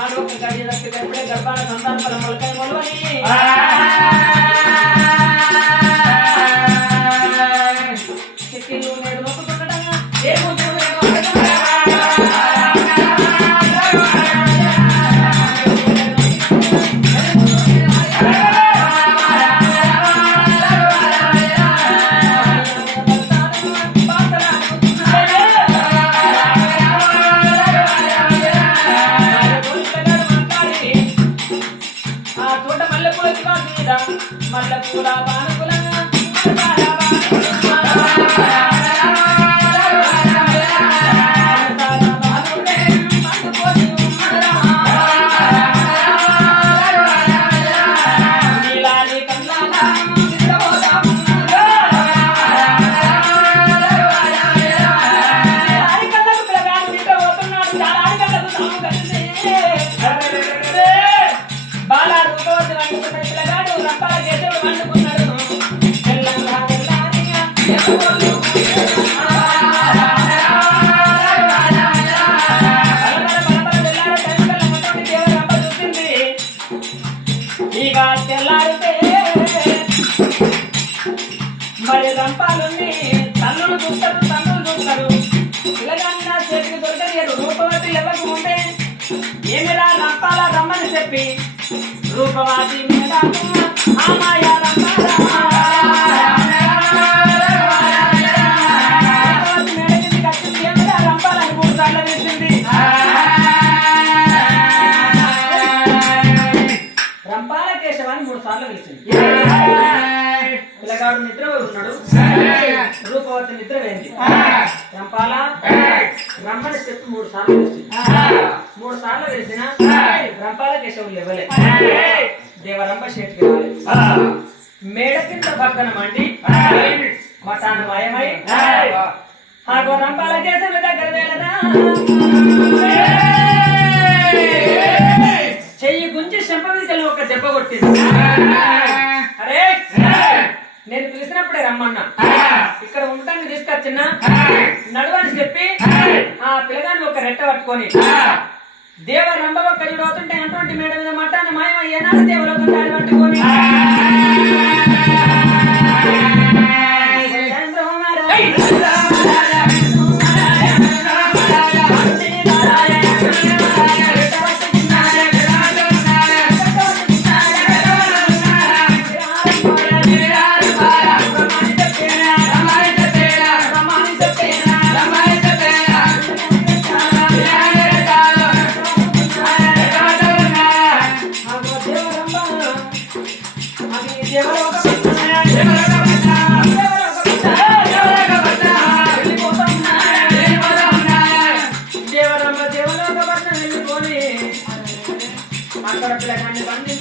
ఆరోగ్య కార్యదర్శి గర్భాల సంతాన ఫలం మొలకై Sura మరి రంపాలుంది తల్లులు చూస్తారు తల్లులు చూస్తారు చేతికి రూపవతి ఉంటే ఏమిరా రంపాల రమ్మని చెప్పి రూపవాది మీద మాయా రంపాల కేశవాన్ని మూడు సార్లు వేసింది పిల్లగాడు నిద్ర ఉన్నాడు రూపవతి నిద్ర వేయింది రంపాల రమ్మని చెప్పి మూడు సార్లు వేసింది మూడు సార్లు వేసిన రంపాల కేశవులు లేవలే. దేవరంప చేతికి రాలేదు. మేడ కింద పక్కన మండి మటాన మయమై ఆగో రంపాల కేశవుల దగ్గర వేలదా అన్నా ఇక్కడ ఉండటానికి తీసుకొచ్చిన నడవని చెప్పి ఆ పిల్లగాన్ని ఒక రెట్ట పట్టుకొని దేవ రంభ ఒక్క అవుతుంటే అటువంటి మేడం మీద మట్టాన్ని మాయమయ్యేనా దేవలోక పట్టుకొని माता रख लगाने बांधे